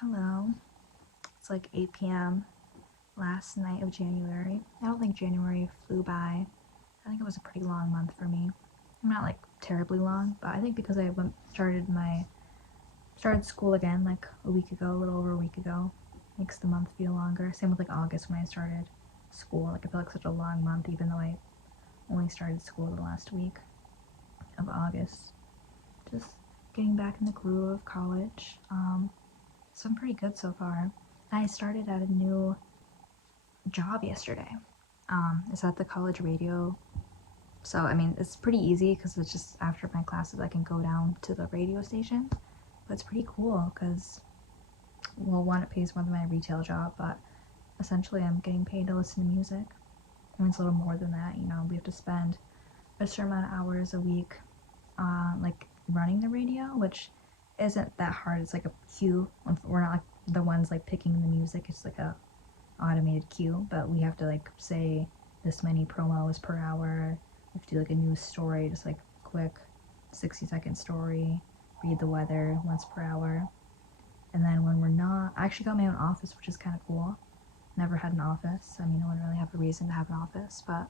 Hello. It's like 8 p.m. last night of January. I don't think January flew by. I think it was a pretty long month for me. I'm not like terribly long, but I think because I started school again like a week ago, a little over a week ago, makes the month feel longer. Same with like August when I started school. Like I felt like such a long month even though I only started school the last week of August. Just getting back in the groove of college. So I'm pretty good so far. I started at a new job yesterday. It's at the college radio. So, I mean, it's pretty easy because it's just after my classes, I can go down to the radio station. But it's pretty cool because, well, one, it pays more than my retail job, but essentially I'm getting paid to listen to music. I mean, it's a little more than that, we have to spend a certain amount of hours a week, like running the radio, which isn't that hard. It's like a queue. We're not like the ones like picking the music. It's like a automated queue, but we have to like say this many promos per hour. We have to do like a news story, just like quick 60-second story, read the weather once per hour. And then when we're not, I actually got my own office, which is kind of cool. Never had an office. I mean, I wouldn't really have a reason to have an office, but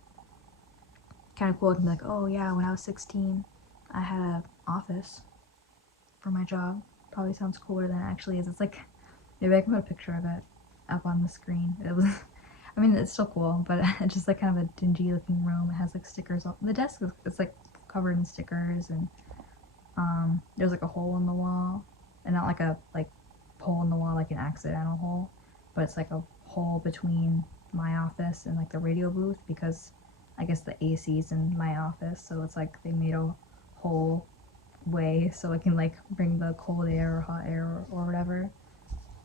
kind of cool to be like, oh yeah, when I was 16, I had an office for my job. Probably sounds cooler than it actually is. It's like, maybe I can put a picture of it up on the screen. It was, I mean, it's still cool, but it's just like kind of a dingy looking room. It has like stickers on the desk. It's like covered in stickers, and there's like a hole in the wall, and not like a like hole in the wall like an accidental hole, but it's like a hole between my office and like the radio booth because I guess the AC's in my office, so it's like they made a hole way so it can like bring the cold air or hot air or whatever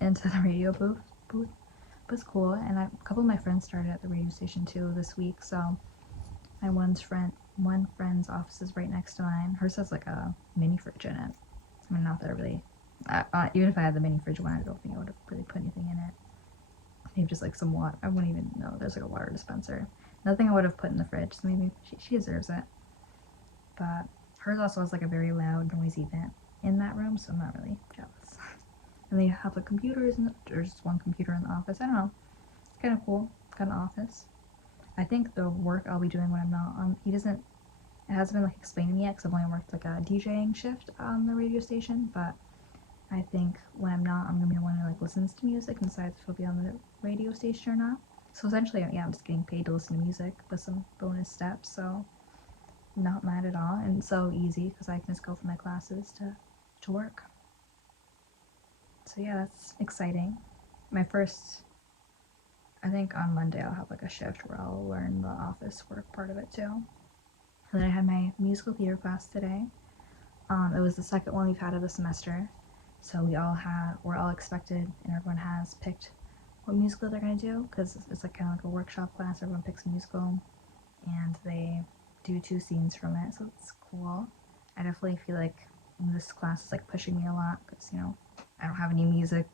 into the radio booth. But it's cool, and a couple of my friends started at the radio station too this week. So my one friend's office is right next to mine. Hers has like a mini fridge in it. I mean, not that I really. Even if I had the mini fridge one, I don't think I would have really put anything in it. Maybe just like some water. I wouldn't even know. There's like a water dispenser. Nothing I would have put in the fridge. So maybe she deserves it. But hers also has like a very loud, noisy vent in that room, so I'm not really jealous. And they have like computers, and there's just one computer in the office. I don't know. It's kind of cool. Got an office. I think the work I'll be doing when I'm not on, it hasn't been like explained to me yet because I've only worked like a DJing shift on the radio station, but I think when I'm not, I'm gonna be the one who like listens to music and decides if it'll be on the radio station or not. So essentially, yeah, I'm just getting paid to listen to music with some bonus steps, so not mad at all, and so easy because I can just go from my classes to work. So yeah, that's exciting. My first, I think on Monday I'll have like a shift where I'll learn the office work part of it too. And then I had my musical theater class today. It was the second one we've had of the semester, so we're all expected, and everyone has picked what musical they're gonna do because it's like kind of like a workshop class. Everyone picks a musical, and they do 2 scenes from it, so it's cool. I definitely feel like this class is like pushing me a lot because I don't have any musical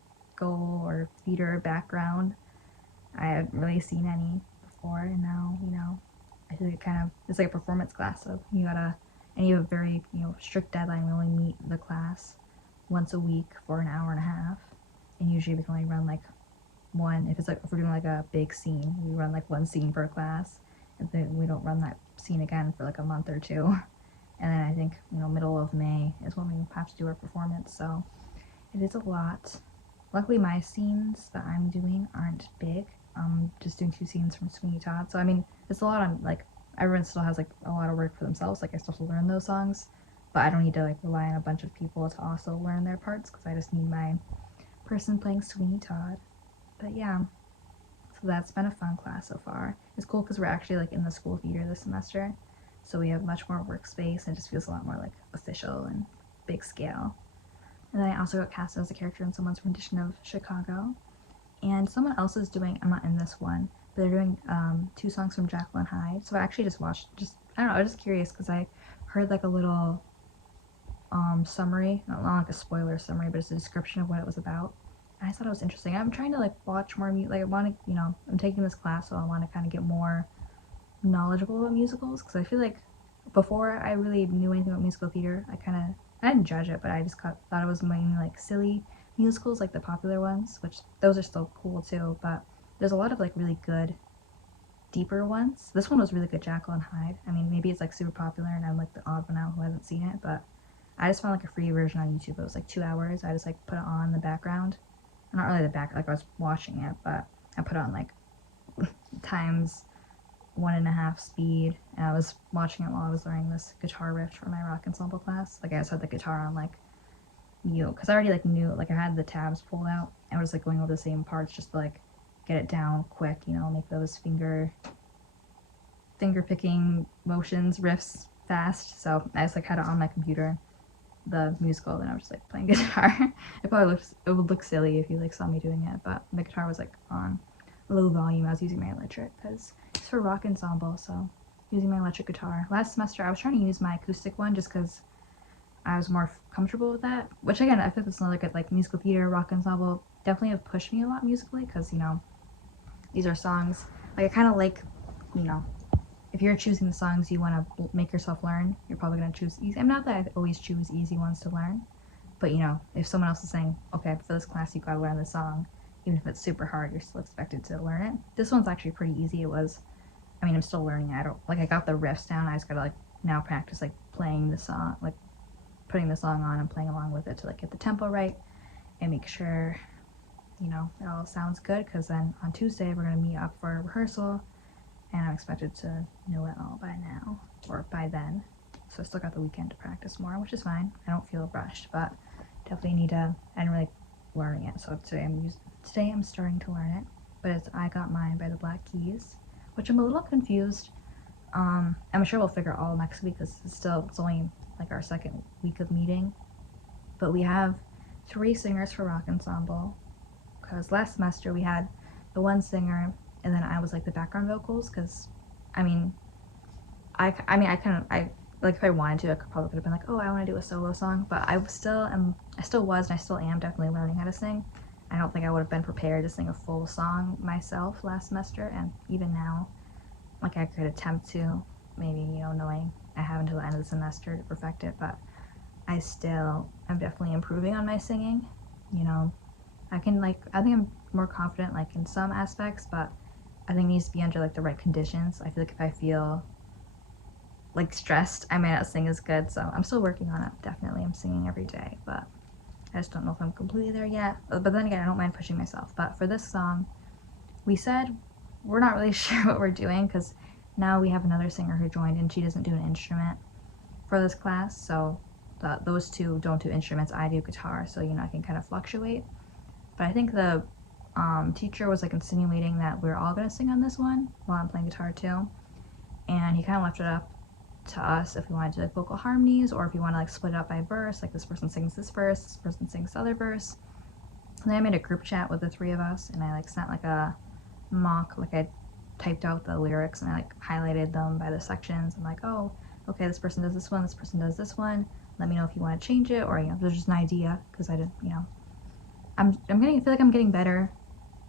or theater background. I hadn't really seen any before, and now I feel like it's like a performance class, so you have a very strict deadline. We only meet the class once a week for an hour and a half, and usually we can only run like one. If we're doing like a big scene, we run like one scene per class, and then we don't run that scene again for like a month or two. And then I think middle of May is when we have to do our performance. So it is a lot. Luckily, my scenes that I'm doing aren't big. I'm just doing 2 scenes from Sweeney Todd. So I mean, it's a lot on like everyone still has like a lot of work for themselves. Like I still have to learn those songs, but I don't need to like rely on a bunch of people to also learn their parts because I just need my person playing Sweeney Todd. But yeah, so that's been a fun class so far. It's cool because we're actually like in the school theater this semester, so we have much more workspace and it just feels a lot more like official and big scale. And then I also got cast as a character in someone's rendition of Chicago. And someone else is doing, I'm not in this one, but they're doing 2 songs from Jekyll and Hyde. So I actually just watched, I don't know, I was just curious because I heard like a little summary, not like a spoiler summary, but it's a description of what it was about. And I thought it was interesting. I'm trying to like watch more music. Like I want to, I'm taking this class, so I want to kind of get more knowledgeable about musicals because I feel like before I really knew anything about musical theater, I didn't judge it, but I just thought it was mainly like silly musicals, like the popular ones, which those are still cool too, but there's a lot of like really good deeper ones. This one was really good, Jekyll and Hyde. I mean, maybe it's like super popular and I'm like the odd one out who hasn't seen it, but I just found like a free version on YouTube. It was like 2 hours. I just like put it on in the background. Not really the back, like I was watching it, but I put it on like times 1.5 speed, and I was watching it while I was learning this guitar riff for my rock ensemble class. Like I just had the guitar on like mute because I already like knew, like I had the tabs pulled out and I was like going over the same parts just to like get it down quick, you know, make those finger picking motions, riffs fast. So I just like had it on my computer, the musical, and I was just like playing guitar. It would look silly if you like saw me doing it, but the guitar was like on low volume. I was using my electric because it's for rock ensemble, so using my electric guitar. Last semester I was trying to use my acoustic one just because I was more comfortable with that, which again I think it's another good like musical theater, rock ensemble definitely have pushed me a lot musically because, you know, these are songs like I kind of like, you know, if you're choosing the songs you want to make yourself learn, you're probably going to choose easy. I'm not that I always choose easy ones to learn, but you know, if someone else is saying, okay, for this class you gotta learn this song, even if it's super hard, you're still expected to learn it. This one's actually pretty easy. It was, I mean, I'm still learning it. I don't, like, I got the riffs down. I just gotta like now practice like playing the song, like putting the song on and playing along with it to like get the tempo right and make sure, you know, it all sounds good, because then on Tuesday we're going to meet up for a rehearsal and I'm expected to know it all by now or by then. So I still got the weekend to practice more, which is fine. I don't feel rushed, but definitely need to, I didn't really learning it. So today I'm starting to learn it, but it's I Got Mine by the Black Keys, which I'm a little confused. I'm sure we'll figure it all next week because it's only like our second week of meeting, but we have 3 singers for rock ensemble because last semester we had the one singer and then I was like the background vocals because I mean I like if I wanted to I could have been like, oh, I want to do a solo song, but I still was and I still am definitely learning how to sing. I don't think I would have been prepared to sing a full song myself last semester, and even now like I could attempt to, maybe, you know, knowing I have until the end of the semester to perfect it, but I'm definitely improving on my singing. You know, I think I'm more confident like in some aspects, but I think it needs to be under like the right conditions. I feel like if I feel like stressed, I might not sing as good, so I'm still working on it. Definitely I'm singing every day, but I just don't know if I'm completely there yet. But then again, I don't mind pushing myself. But for this song, we said we're not really sure what we're doing because now we have another singer who joined and she doesn't do an instrument for this class, so those two don't do instruments. I do guitar, so you know I can kind of fluctuate. But I think the teacher was like insinuating that we're all gonna sing on this one while I'm playing guitar too, and he kind of left it up to us if we wanted to like vocal harmonies or if you want to like split it up by verse, like this person sings this verse, this person sings the other verse. And then I made a group chat with the 3 of us and I like sent like a mock, like I typed out the lyrics and I like highlighted them by the sections. I'm like, oh, okay, this person does this one, this person does this one. Let me know if you want to change it, or you know, there's just an idea, because I didn't, you know, I feel like I'm getting better.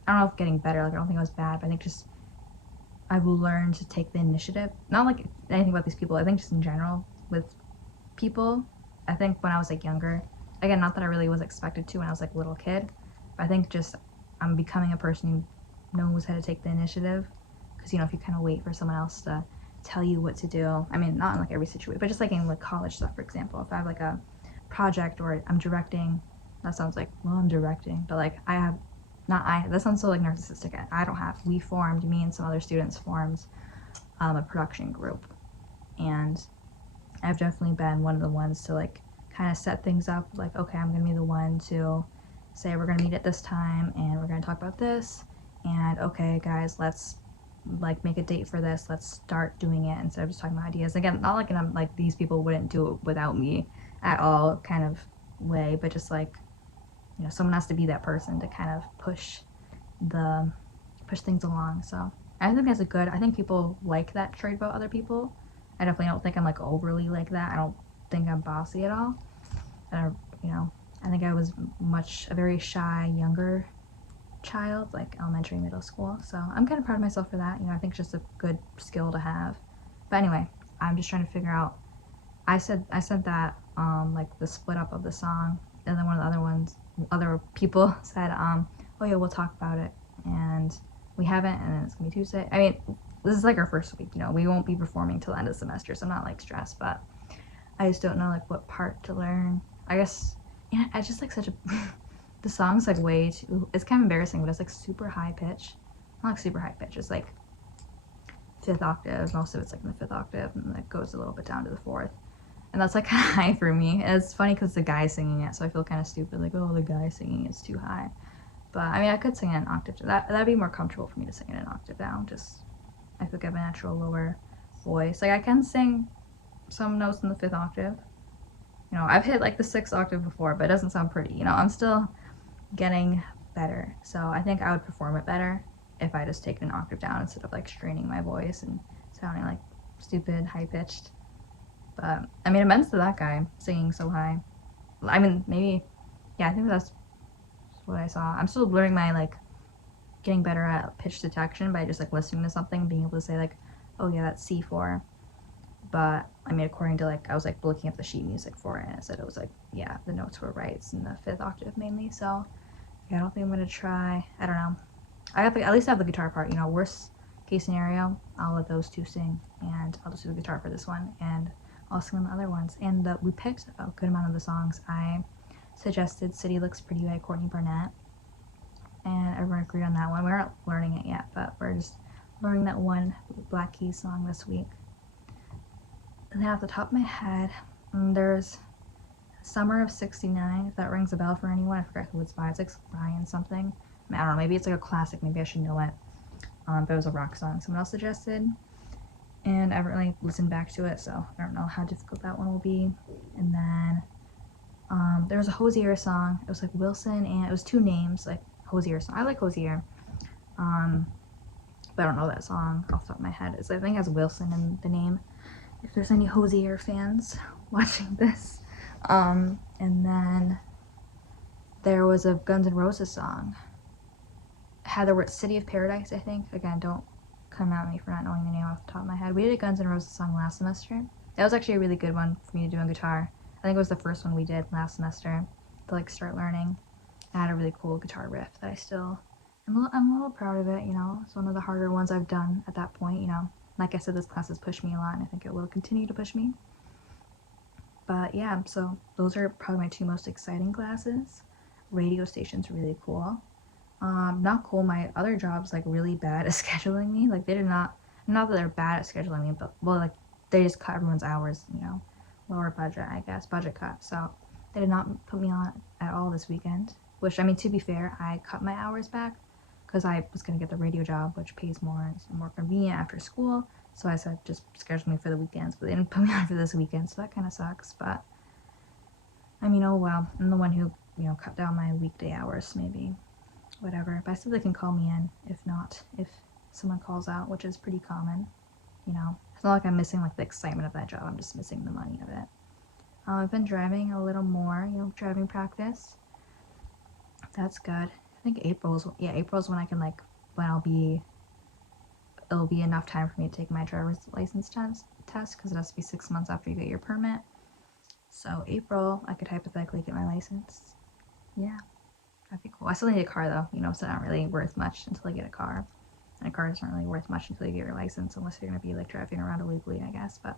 I don't know if getting better, like I don't think I was bad, but I think just I've learned to take the initiative. Not like anything about these people. I think just in general with people. I think when I was like younger, again, not that I really was expected to when I was like a little kid, but I think just I'm becoming a person who knows how to take the initiative. Because, you know, if you kind of wait for someone else to tell you what to do, I mean, not in like every situation, but just like in like college stuff, for example, if I have like a project or I'm directing, that sounds like, well, I'm directing, but like that sounds so like narcissistic. We formed, me and some other students formed a production group, and I've definitely been one of the ones to like kind of set things up, like, okay, I'm gonna be the one to say we're gonna meet at this time and we're gonna talk about this, and okay guys, let's like make a date for this, let's start doing it instead of just talking about ideas. Again, not like I'm like these people wouldn't do it without me at all kind of way, but just like, you know, someone has to be that person to kind of push things along. So I think that's I think people like that trait about other people. I definitely don't think I'm like overly like that. I don't think I'm bossy at all. You know, I think I was a very shy younger child, like elementary, middle school. So I'm kind of proud of myself for that. You know, I think it's just a good skill to have. But anyway, I'm just trying to figure out. I said that like the split up of the song, and then one of the other ones other people said, oh yeah, we'll talk about it, and we haven't, and then it's gonna be Tuesday. I mean, this is like our first week, you know, we won't be performing till the end of the semester, so I'm not like stressed, but I just don't know like what part to learn. I guess, yeah, it's just like such a the song's like way too, it's kind of embarrassing, but it's like super high pitch. Not like super high pitch, it's like 5th octave. Most of it's like in the 5th octave, and that goes a little bit down to the 4th. And that's like kind of high for me. And it's funny because the guy singing it, so I feel kind of stupid, like, oh, the guy singing is too high. But I mean, I could sing it an octave. That'd be more comfortable for me to sing it an octave down. Just I feel like I have a natural lower voice. Like I can sing some notes in the 5th octave. You know, I've hit like the 6th octave before, but it doesn't sound pretty. You know, I'm still getting better. So I think I would perform it better if I just take an octave down instead of like straining my voice and sounding like stupid, high pitched. But I mean, immense to that guy singing so high. I mean, maybe, yeah, I think that's what I saw. I'm still learning my like getting better at pitch detection by just like listening to something and being able to say like, oh yeah, that's C4. But I mean, according to like, I was like looking at the sheet music for it, and it said it was like, yeah, the notes were right. It's in the 5th octave mainly. So yeah, I don't think I'm gonna try. I don't know. I have to, at least have the guitar part. You know, worst case scenario, I'll let those two sing, and I'll just do the guitar for this one, and I'll sing on the other ones. And we picked a good amount of the songs. I suggested "City Looks Pretty" by Courtney Barnett, and everyone agreed on that one. We aren't learning it yet, but we're just learning that one Black Keys song this week. And then off the top of my head, there's Summer of '69, if that rings a bell for anyone. I forgot who it's by. It's like Ryan something. I don't know, maybe it's like a classic, maybe I should know it. But it was a rock song someone else suggested, and I haven't really listened back to it, so I don't know how difficult that one will be. And then there was a Hozier song. It was like Wilson, and it was 2 names, like Hozier song. I like Hozier, but I don't know that song off the top of my head. I think it has Wilson in the name. If there's any Hozier fans watching this. And then there was a Guns N' Roses song. Had the word City of Paradise, I think. Again, don't come at me for not knowing the name off the top of my head. We did a Guns N' Roses song last semester. That was actually a really good one for me to do on guitar. I think it was the first one we did last semester to like start learning. I had a really cool guitar riff that I still I'm a little proud of it, you know. It's one of the harder ones I've done at that point, you know. Like I said, this class has pushed me a lot, and I think it will continue to push me. But yeah, so those are probably my 2 most exciting classes. Radio station's really cool. Not cool. My other job's like really bad at scheduling me. Like they did not that they're bad at scheduling me, but well, like they just cut everyone's hours, you know, lower budget, I guess, budget cut. So they did not put me on at all this weekend. Which I mean, to be fair, I cut my hours back because I was gonna get the radio job, which pays more and is more convenient after school. So I said just schedule me for the weekends, but they didn't put me on for this weekend, so that kind of sucks. But I mean, oh well. I'm the one who, you know, cut down my weekday hours, maybe. Whatever. But I still they can call me in if not, if someone calls out, which is pretty common. You know, it's not like I'm missing like the excitement of that job. I'm just missing the money of it. I've been driving a little more, you know, driving practice. That's good. I think April's when I can like it'll be enough time for me to take my driver's license test because it has to be 6 months after you get your permit. So April, I could hypothetically get my license. Yeah. That'd be cool. I still need a car though, you know, so it's not really worth much until I get a car. And a car isn't really worth much until you get your license, unless you're gonna be like driving around illegally, I guess. But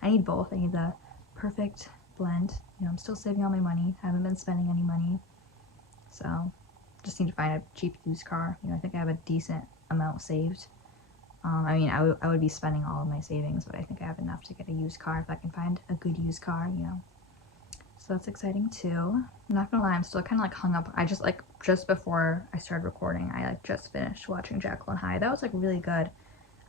I need both. I need the perfect blend. You know, I'm still saving all my money. I haven't been spending any money. So just need to find a cheap used car. You know, I think I have a decent amount saved. I mean, I would be spending all of my savings, but I think I have enough to get a used car if I can find a good used car, you know. So that's exciting too. I'm not gonna lie, I'm still kind of like hung up. I just before I started recording, I like just finished watching Jekyll and Hyde. That was like really good.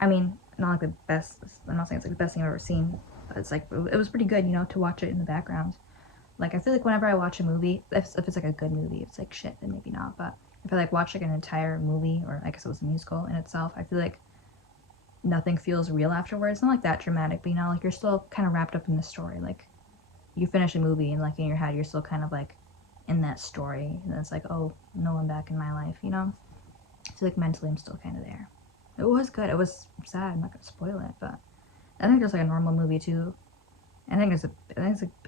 I mean, not like the best. I'm not saying it's like the best thing I've ever seen, but it's like it was pretty good, you know, to watch it in the background. Like I feel like whenever I watch a movie, if it's like a good movie, if it's like shit, then maybe not. But if I like watch like an entire movie, or I guess it was a musical in itself, I feel like nothing feels real afterwards. It's not like that dramatic, but you know, like you're still kind of wrapped up in the story. Like you finish a movie and like in your head, you're still kind of like in that story, and it's like, oh, no one back in my life, you know. I feel like mentally I'm still kind of there. It was good. It was sad. I'm not gonna spoil it, but I think it's like a normal movie too. I think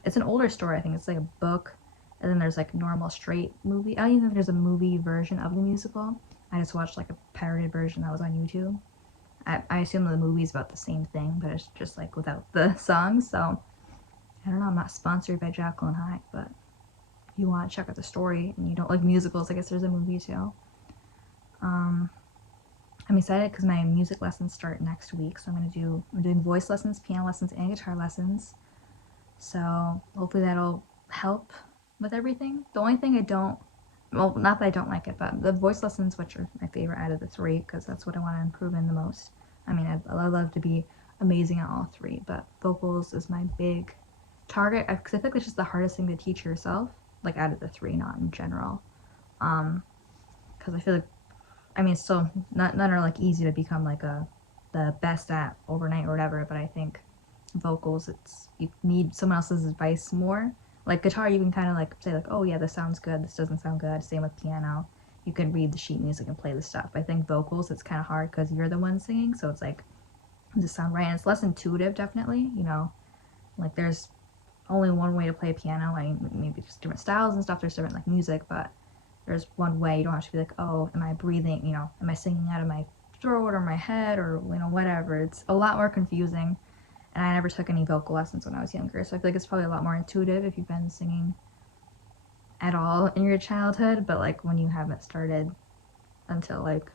it's an older story. I think it's like a book, And then there's like normal straight movie. I don't even know if there's a movie version of the musical. I just watched like a parodied version that was on YouTube. I assume the movie's about the same thing, but it's just like without the songs. So I don't know. I'm not sponsored by Jacqueline Hyde, but if you want to check out the story and you don't like musicals, I guess there's a movie too. I'm excited because my music lessons start next week. So I'm doing voice lessons, piano lessons, and guitar lessons. So hopefully that'll help with everything. The only thing I don't, well, not that I don't like it, but the voice lessons, which are my favorite out of the three, because that's what I want to improve in the most. I mean, I'd love to be amazing at all three, but vocals is my big target, because I think it's just the hardest thing to teach yourself, like out of the three, not in general. Because I feel like, I mean, it's still, none are like easy to become like the best at overnight or whatever, but I think vocals, you need someone else's advice more. Like guitar, you can kind of like say like, oh yeah, this sounds good, this doesn't sound good. Same with piano, you can read the sheet music and play the stuff. I think vocals, it's kind of hard because you're the one singing, so it's like, does it sound right? And it's less intuitive, definitely. Like there's only one way to play a piano. I mean, maybe just different styles and stuff. There's different like music, but there's one way. You don't have to be like, oh, am I breathing? Am I singing out of my throat or my head or whatever. It's a lot more confusing. And I never took any vocal lessons when I was younger, so I feel like it's probably a lot more intuitive if you've been singing at all in your childhood, but like when you haven't started until like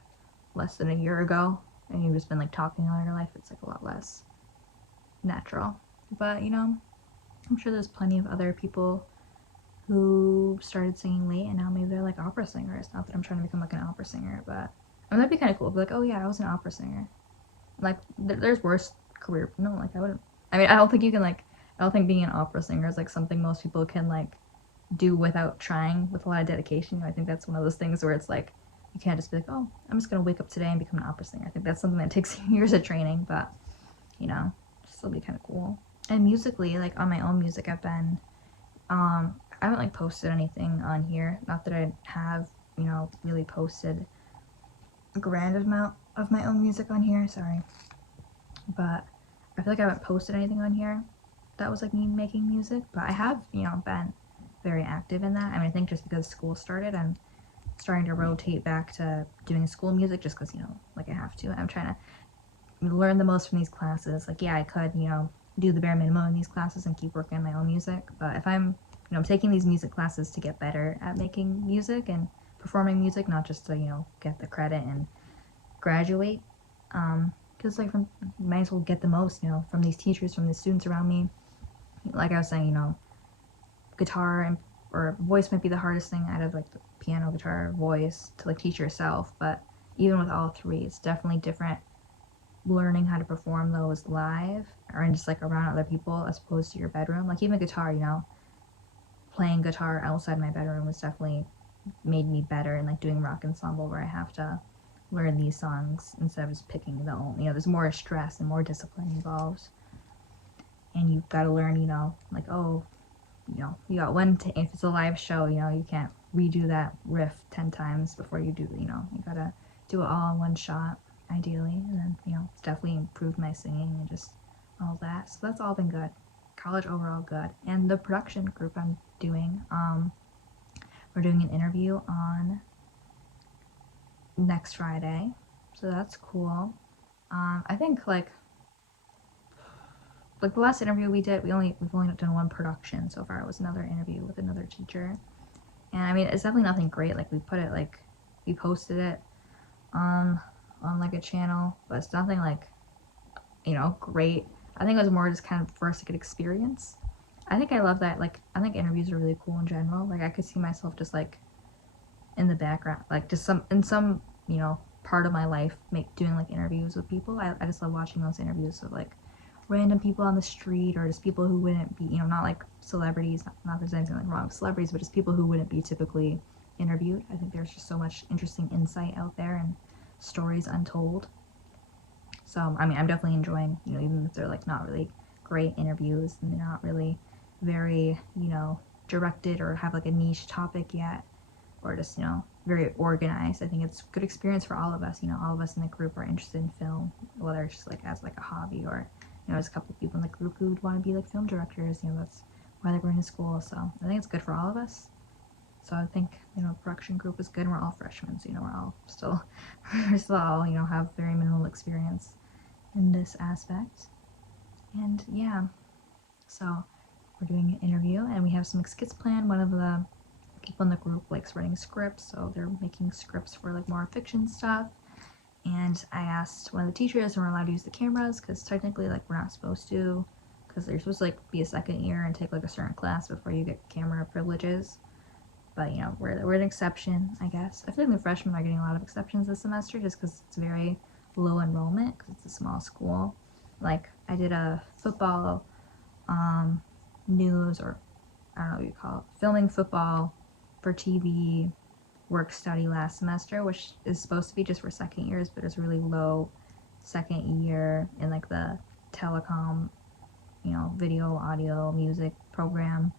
less than a year ago and you've just been like talking all your life, it's like a lot less natural. But I'm sure there's plenty of other people who started singing late and now maybe they're like opera singers. Not that I'm trying to become like an opera singer, but that'd be kind of cool. Be like, oh yeah, I was an opera singer. Like there's worse career. No, like I wouldn't. I mean, I don't think you can like. I don't think being an opera singer is like something most people can like do without trying with a lot of dedication. I think that's one of those things where it's like you can't just be like, oh, I'm just gonna wake up today and become an opera singer. I think that's something that takes years of training, but still be kind of cool. And musically, like on my own music, I haven't like posted anything on here. Not that I have, really posted a grand amount of my own music on here. Sorry. But I feel like I haven't posted anything on here that was like me making music, but I have, been very active in that. I mean, I think just because school started, I'm starting to rotate back to doing school music just because, like I have to. I'm trying to learn the most from these classes. Like, yeah, I could, do the bare minimum in these classes and keep working on my own music, but if I'm taking these music classes to get better at making music and performing music, not just to, get the credit and graduate. Because like might as well get the most, from these teachers, from the students around me. Like I was saying, guitar or voice might be the hardest thing out of like the piano, guitar, voice to like teach yourself. But even with all three, it's definitely different learning how to perform those live or in just like around other people as opposed to your bedroom. Like even guitar, playing guitar outside my bedroom was definitely made me better in like doing rock ensemble where I have to learn these songs instead of just picking the own. There's more stress and more discipline involved. And you've got to learn, like, oh, you got if it's a live show, you can't redo that riff 10 times before you do, you got to do it all in one shot, ideally. And then, it's definitely improved my singing and just all that. So that's all been good. College overall good. And the production group I'm doing, we're doing an interview on next Friday, so that's cool. I think like the last interview we did, we've only done one production so far. It was another interview with another teacher, and I mean it's definitely nothing great. Like we posted it on like a channel, but it's nothing like great. I think it was more just kind of for us to get experience. I think I love that. Like I think interviews are really cool in general. Like I could see myself just like in the background, like just in some part of my life doing like interviews with people. I just love watching those interviews of like random people on the street or just people who wouldn't be not like celebrities, not that there's anything like wrong with celebrities, but just people who wouldn't be typically interviewed. I think there's just so much interesting insight out there and stories untold. So I mean I'm definitely enjoying even if they're like not really great interviews and they're not really very directed or have like a niche topic yet, or just very organized. I think it's a good experience for all of us. All of us in the group are interested in film, whether it's just like as like a hobby or there's a couple of people in the group who would want to be like film directors. That's why they're going to school. So I think it's good for all of us. So I think, production group is good. We're all freshmen, so, we're all still, we're still all, have very minimal experience in this aspect. And yeah, so we're doing an interview and we have some skits planned. One of the people in the group likes writing scripts, so they're making scripts for like more fiction stuff. And I asked one of the teachers if we're allowed to use the cameras, because technically, like, we're not supposed to, because you're supposed to like be a second year and take like a certain class before you get camera privileges. But we're an exception, I guess. I feel like the freshmen are getting a lot of exceptions this semester just because it's very low enrollment, because it's a small school. Like, I did a football news, or I don't know what you call it, filming football for TV work study last semester, which is supposed to be just for second years, but it's really low second year in like the telecom, video, audio, music program.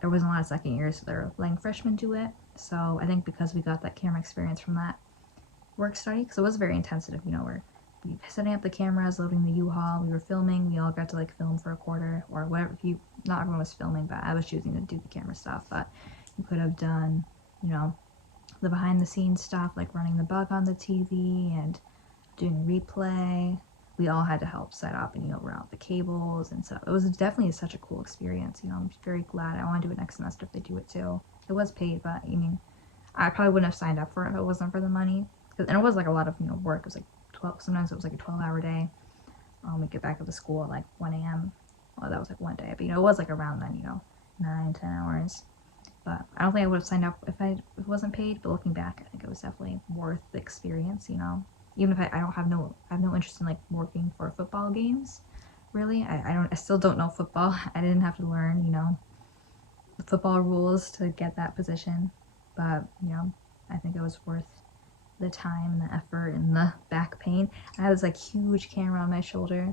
There wasn't a lot of second years, so they're letting freshmen do it. So I think because we got that camera experience from that work study, because it was very intensive, we're setting up the cameras, loading the U-Haul, we were filming, we all got to like film for a quarter, or whatever. Not everyone was filming, but I was choosing to do the camera stuff, but you could have done, the behind the scenes stuff, like running the bug on the TV and doing replay. We all had to help set up and, run out the cables and stuff. It was definitely such a cool experience. I'm very glad. I want to do it next semester if they do it too. It was paid, but I probably wouldn't have signed up for it if it wasn't for the money. And it was like a lot of, work. It was like 12, sometimes it was like a 12-hour day. We'd get back to the school at like 1 a.m. Well, that was like one day, but it was like around then, 9-10 hours. But I don't think I would have signed up if it wasn't paid. But looking back, I think it was definitely worth the experience. Even if I have no interest in like working for football games. Really, I still don't know football. I didn't have to learn, the football rules to get that position. But I think it was worth the time and the effort and the back pain. I had this like huge camera on my shoulder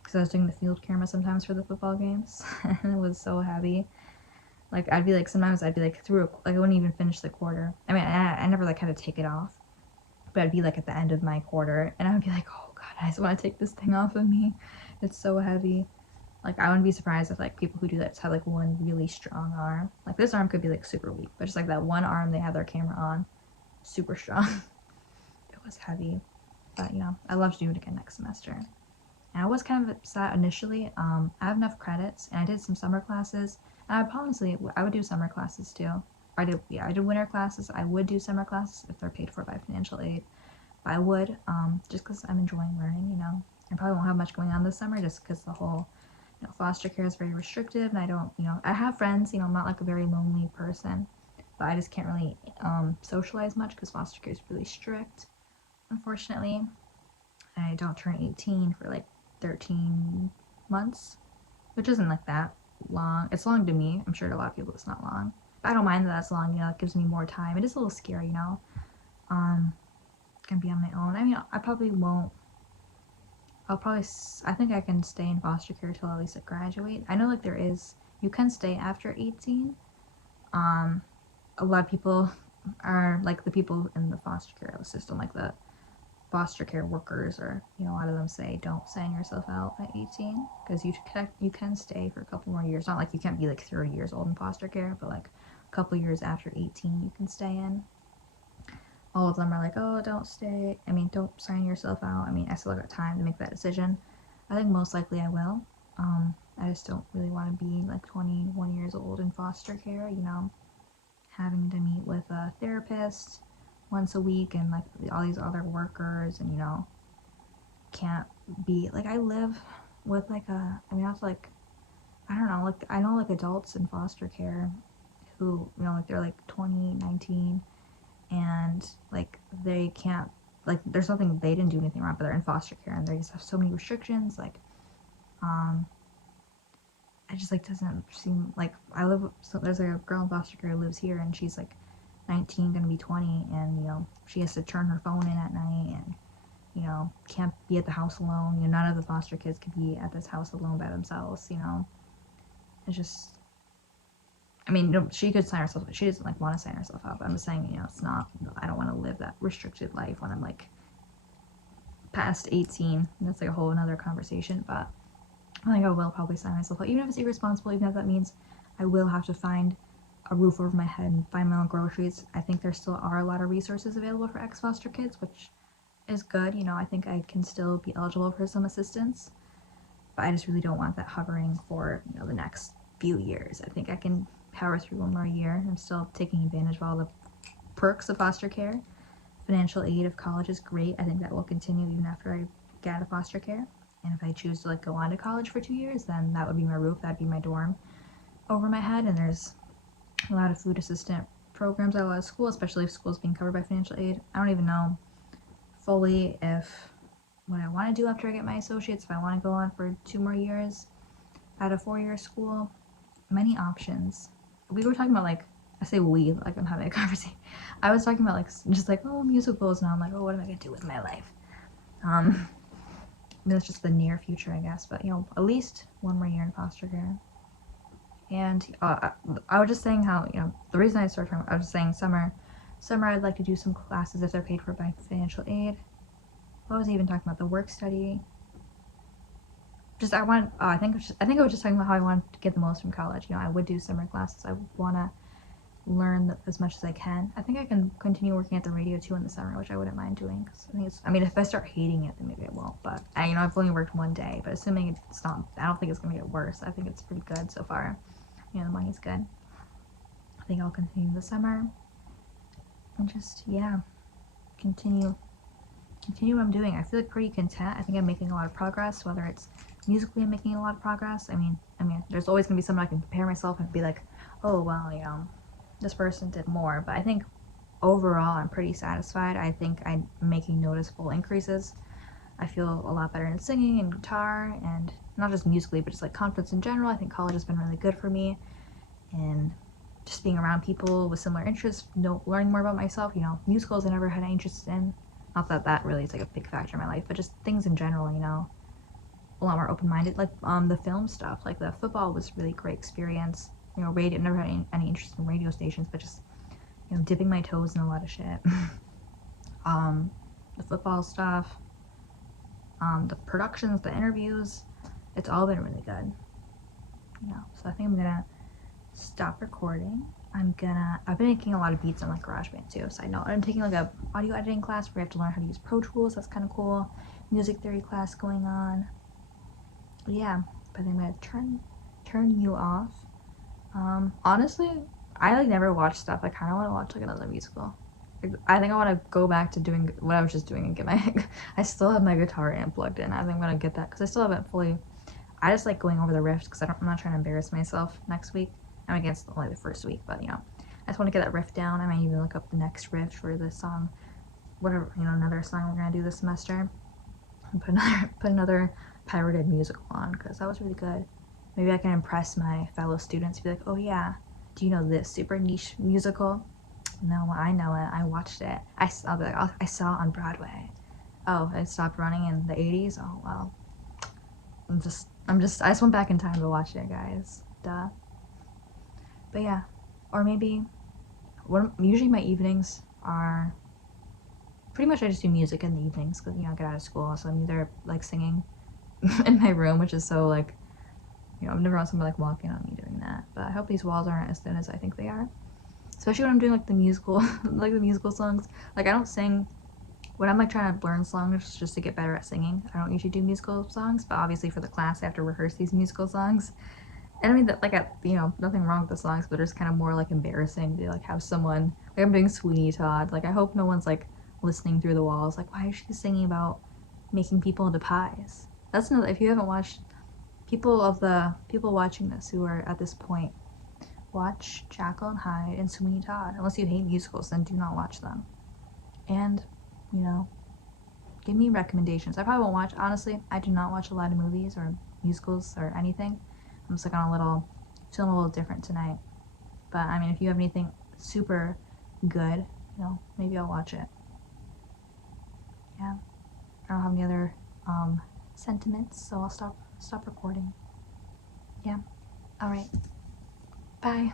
because I was doing the field camera sometimes for the football games, and it was so heavy. Like, sometimes I'd be like through, like I wouldn't even finish the quarter. I mean, I never like had to take it off, but I'd be like at the end of my quarter, and I would be like, oh god, I just want to take this thing off of me. It's so heavy. Like, I wouldn't be surprised if like people who do that just have like one really strong arm. Like, this arm could be like super weak, but just like that one arm they have their camera on, super strong. It was heavy, but I'd love to do it again next semester. And I was kind of upset initially. I have enough credits, and I did some summer classes. And I would do summer classes too. I did winter classes. I would do summer classes if they're paid for by financial aid. But I would, just because I'm enjoying learning, I probably won't have much going on this summer just because the whole, foster care is very restrictive, and I don't, I have friends, I'm not like a very lonely person, but I just can't really socialize much because foster care is really strict, unfortunately. I don't turn 18 for like 13 months, which isn't like that long. It's long to me. I'm sure to a lot of people it's not long. But I don't mind that that's long, it gives me more time. It is a little scary, Gonna be on my own. I mean, I probably won't. I think I can stay in foster care till at least I graduate. I know like you can stay after 18. A lot of people are like the people in the foster care system, like the foster care workers, or a lot of them say don't sign yourself out at 18 because you can stay for a couple more years. Not like you can't be like 30 years old in foster care, but like a couple years after 18 you can stay in. All of them are like, oh, don't sign yourself out. I mean, I still got time to make that decision. I think most likely I will. I just don't really want to be like 21 years old in foster care, having to meet with a therapist once a week and like all these other workers, and can't be like, I live with like that's like, I don't know, like I know like adults in foster care who like they're like 20, 19, and like they can't, like there's nothing, they didn't do anything wrong, but they're in foster care and they just have so many restrictions. Like it just like doesn't seem like there's like a girl in foster care who lives here, and she's like 19, gonna be 20, and she has to turn her phone in at night, and can't be at the house alone. None of the foster kids could be at this house alone by themselves. It's just, I mean, she could sign herself, but she doesn't like want to sign herself up. I'm just saying, it's not, I don't want to live that restricted life when I'm like past 18. That's like a whole another conversation, but I think I will probably sign myself up, even if it's irresponsible, even if that means I will have to find a roof over my head and buy my own groceries. I think there still are a lot of resources available for ex-foster kids, which is good. You know, I think I can still be eligible for some assistance, but I just really don't want that hovering for, you know, the next few years. I think I can power through one more year. I'm still taking advantage of all the perks of foster care. Financial aid of college is great. I think that will continue even after I get out of foster care. And if I choose to like go on to college for 2 years, then that would be my roof. That'd be my dorm over my head. And there's a lot of food assistant programs at a lot of schools, especially if school's being covered by financial aid. I don't even know fully if what I want to do after I get my associates, if I want to go on for 2 more years at a 4-year school. Many options. We were talking about, like, I say we, like I'm having a conversation. I was talking about, like, just like, oh, musicals, and I'm like, oh, what am I gonna do with my life? I mean, that's just the near future, I guess. But, you know, at least 1 more year in foster care. And I was just saying how, you know, the reason I started talking, I was just saying summer I'd like to do some classes if they're paid for by financial aid. What was I even talking about? The work study. Just I want. I think I was just talking about how I want to get the most from college. You know, I would do summer classes. I want to learn as much as I can. I think I can continue working at the radio too in the summer, which I wouldn't mind doing. Cause I think it's. I mean, if I start hating it, then maybe I won't. But you know, I've only worked 1 day. But assuming it's not, I don't think it's gonna get worse. I think it's pretty good so far. You know, the money's good. I think I'll continue the summer. And just continue what I'm doing. I feel like pretty content. I think I'm making a lot of progress, whether it's musically I'm making a lot of progress. I mean, there's always gonna be someone I can compare myself and be like, oh well, you know, this person did more. But I think overall I'm pretty satisfied. I think I'm making noticeable increases. I feel a lot better in singing and guitar, and not just musically, but just like confidence in general. I think college has been really good for me, and just being around people with similar interests, learning more about myself. You know, musicals I never had any interest in. Not that that really is like a big factor in my life, but just things in general, you know, a lot more open-minded. Like the film stuff, like the football was really great experience. You know, radio, never had any interest in radio stations, but just, you know, dipping my toes in a lot of shit. The football stuff, the productions, the interviews, it's all been really good. You know, so I think I'm gonna stop recording. I've been making a lot of beats on like GarageBand too, so I know I'm taking like a audio editing class where I have to learn how to use Pro Tools. That's kind of cool. Music theory class going on. But yeah, but I'm gonna turn you off. Honestly, I like never watch stuff. I kind of want to watch like another musical. I think I want to go back to doing what I was just doing and get my. I still have my guitar amp plugged in. I think I'm gonna get that because I still haven't fully. I just like going over the riff because I'm not trying to embarrass myself next week. I'm against only the first week, but you know, I just want to get that riff down. I might even look up the next riff for the song, whatever, you know, another song we're gonna do this semester, and put another pirated musical on because that was really good. Maybe I can impress my fellow students. Be like, oh yeah, do you know this super niche musical? No, I know it. I watched it. I'll be like, oh, I saw it on Broadway. Oh, it stopped running in the 80s. Oh well. I just went back in time to watch it, guys. Duh. But yeah, or maybe usually my evenings are pretty much I just do music in the evenings because, you know, I get out of school, so I'm either like singing in my room, which is so like, you know, I've never had someone like walking on me doing that. But I hope these walls aren't as thin as I think they are, especially when I'm doing like the musical like the musical songs. Like I don't sing when I'm like trying to learn songs just to get better at singing. I don't usually do musical songs, but obviously for the class I have to rehearse these musical songs. And I mean, that, like, you know, nothing wrong with the songs, but it's kind of more like embarrassing to like have someone like I'm doing Sweeney Todd. Like I hope no one's like listening through the walls. Like, why is she singing about making people into pies? That's another. If you haven't watched, people watching this who are at this point, watch Jekyll and Hyde and Sweeney Todd. Unless you hate musicals, then do not watch them. And, you know, give me recommendations. I probably won't watch. Honestly, I do not watch a lot of movies or musicals or anything. I'm just like feeling a little different tonight. But I mean, if you have anything super good, you know, maybe I'll watch it. Yeah. I don't have any other sentiments, so I'll stop recording. Yeah. All right. Bye.